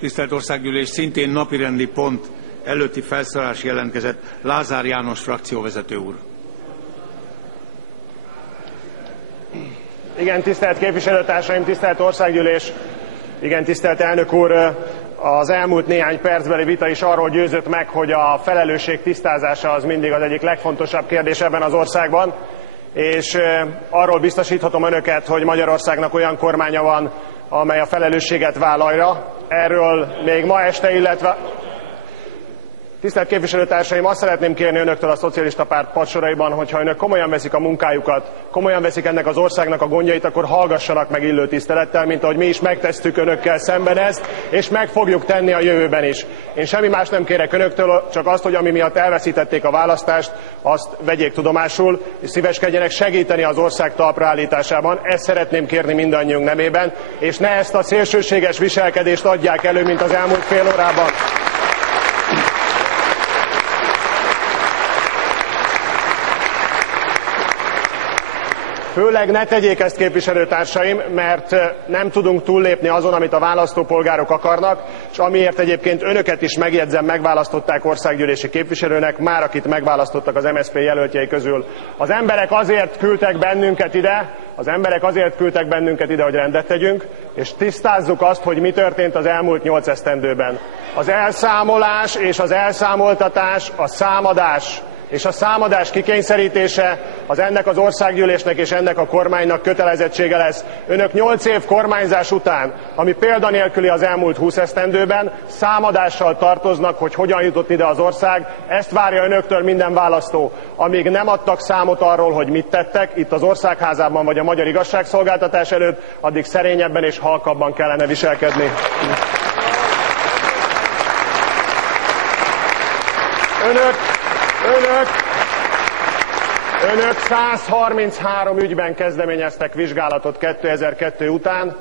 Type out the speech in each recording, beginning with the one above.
Tisztelt Országgyűlés, szintén napirendi pont előtti felszólalás jelentkezett Lázár János frakcióvezető úr. Igen, tisztelt képviselőtársaim, tisztelt Országgyűlés, igen, tisztelt elnök úr, az elmúlt néhány percbeli vita is arról győzött meg, hogy a felelősség tisztázása az mindig az egyik legfontosabb kérdés ebben az országban, és arról biztosíthatom önöket, hogy Magyarországnak olyan kormánya van, amely a felelősséget vállalja. Erről még ma este, illetve... Tisztelt képviselőtársaim, azt szeretném kérni önöktől a Szocialista Párt padsoraiban, hogyha önök komolyan veszik a munkájukat, komolyan veszik ennek az országnak a gondjait, akkor hallgassanak meg illő tisztelettel, mint ahogy mi is megtesszük önökkel szemben ezt, és meg fogjuk tenni a jövőben is. Én semmi más nem kérek önöktől, csak azt, hogy ami miatt elveszítették a választást, azt vegyék tudomásul, és szíveskedjenek segíteni az ország talpra állításában. Ezt szeretném kérni mindannyiunk nemében, és ne ezt a szélsőséges viselkedést adják elő, mint az elmúlt fél órában. Főleg ne tegyék ezt, képviselőtársaim, mert nem tudunk túllépni azon, amit a választópolgárok akarnak, és amiért egyébként önöket is megjegyzem, megválasztották országgyűlési képviselőnek, már akit megválasztottak az MSZP jelöltjei közül. Az emberek azért küldtek bennünket ide, hogy rendet tegyünk, és tisztázzuk azt, hogy mi történt az elmúlt 8 esztendőben. Az elszámolás és az elszámoltatás, a számadás és a számadás kikényszerítése az ennek az országgyűlésnek és ennek a kormánynak kötelezettsége lesz. Önök 8 év kormányzás után, ami példanélküli az elmúlt 20 esztendőben, számadással tartoznak, hogy hogyan jutott ide az ország. Ezt várja önöktől minden választó. Amíg nem adtak számot arról, hogy mit tettek itt az Országházában vagy a magyar igazságszolgáltatás előtt, addig szerényebben és halkabban kellene viselkedni. Önök 133 ügyben kezdeményeztek vizsgálatot 2002 után,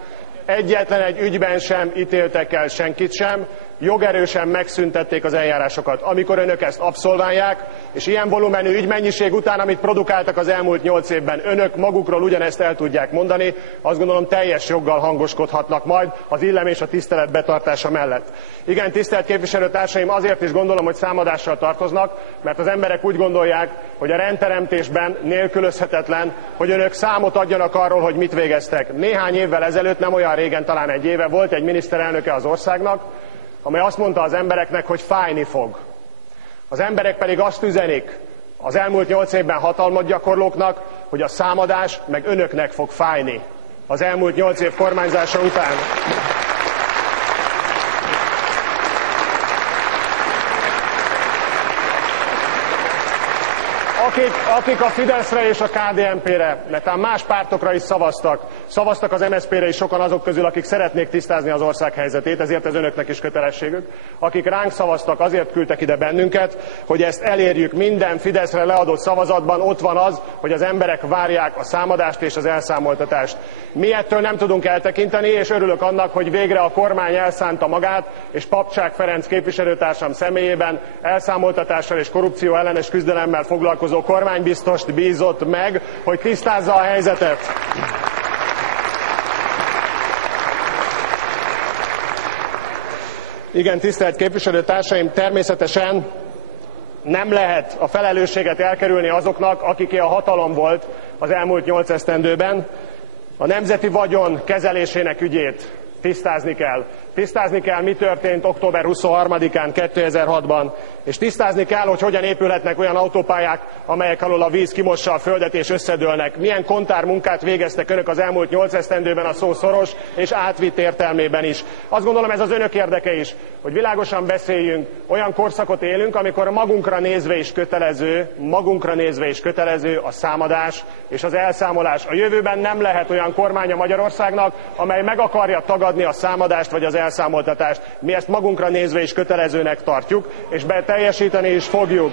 egyetlen egy ügyben sem ítéltek el senkit sem, jogerősen megszüntették az eljárásokat. Amikor önök ezt abszolválják, és ilyen volumenű ügymennyiség után, amit produkáltak az elmúlt 8 évben, önök magukról ugyanezt el tudják mondani, azt gondolom teljes joggal hangoskodhatnak majd az illem és a tisztelet betartása mellett. Igen, tisztelt képviselőtársaim, azért is gondolom, hogy számadással tartoznak, mert az emberek úgy gondolják, hogy a rendteremtésben nélkülözhetetlen, hogy önök számot adjanak arról, hogy mit végeztek. Néhány évvel ezelőtt, nem olyan régen, talán egy éve volt egy miniszterelnöke az országnak, amely azt mondta az embereknek, hogy fájni fog. Az emberek pedig azt üzenik az elmúlt 8 évben hatalmat gyakorlóknak, hogy a számadás meg önöknek fog fájni az elmúlt 8 év kormányzása után. Akik a Fideszre és a KDNP-re, netán más pártokra is szavaztak az MSZP-re is sokan azok közül, akik szeretnék tisztázni az ország helyzetét, ezért ez önöknek is kötelességük. Akik ránk szavaztak, azért küldtek ide bennünket, hogy ezt elérjük. Minden Fideszre leadott szavazatban ott van az, hogy az emberek várják a számadást és az elszámoltatást. Mi ettől nem tudunk eltekinteni, és örülök annak, hogy végre a kormány elszánta magát, és Papcsák Ferenc képviselőtársam személyében elszámoltatással és korrupció ellenes küzdelemmel foglalkozó kormánybiztost bízott meg, hogy tisztázza a helyzetet. Igen, tisztelt képviselőtársaim, természetesen nem lehet a felelősséget elkerülni azoknak, akiké a hatalom volt az elmúlt 8 esztendőben. A nemzeti vagyon kezelésének ügyét tisztázni kell. Tisztázni kell, mi történt október 23-án 2006-ban, és tisztázni kell, hogy hogyan épülhetnek olyan autópályák, amelyek alól a víz kimossa a földet és összedőlnek. Milyen kontármunkát végeztek önök az elmúlt 8 esztendőben a szó szoros és átvitt értelmében is. Azt gondolom, ez az önök érdeke is, hogy világosan beszéljünk. Olyan korszakot élünk, amikor magunkra nézve is kötelező a számadás és az elszámolás. A jövőben nem lehet olyan kormánya Magyarországnak, amely meg akarja tagadni a számadást vagy az elszámoltatást. Mi ezt magunkra nézve is kötelezőnek tartjuk, és teljesíteni is fogjuk.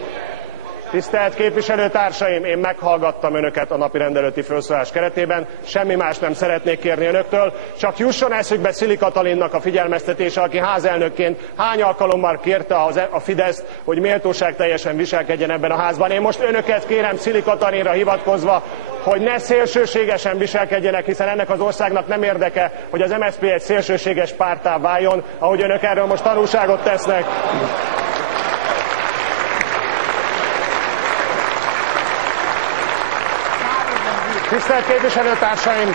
Tisztelt képviselőtársaim, én meghallgattam önöket a napirend előtti felszólalás keretében, semmi más nem szeretnék kérni önöktől, csak jusson eszükbe Szili Katalinnak a figyelmeztetése, aki házelnökként hány alkalommal kérte a Fideszt, hogy méltóságteljesen viselkedjen ebben a házban. Én most önöket kérem Szili Katalinra hivatkozva, hogy ne szélsőségesen viselkedjenek, hiszen ennek az országnak nem érdeke, hogy az MSZP egy szélsőséges párttá váljon, ahogy önök erről most tanúságot tesznek. Tisztelt képviselőtársaim!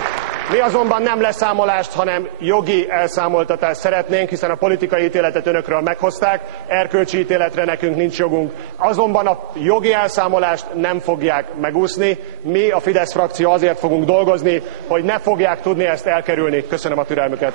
Mi azonban nem leszámolást, hanem jogi elszámoltatást szeretnénk, hiszen a politikai ítéletet önökről meghozták, erkölcsi ítéletre nekünk nincs jogunk. Azonban a jogi elszámolást nem fogják megúszni. Mi, a Fidesz frakció azért fogunk dolgozni, hogy ne fogják tudni ezt elkerülni. Köszönöm a türelmüket.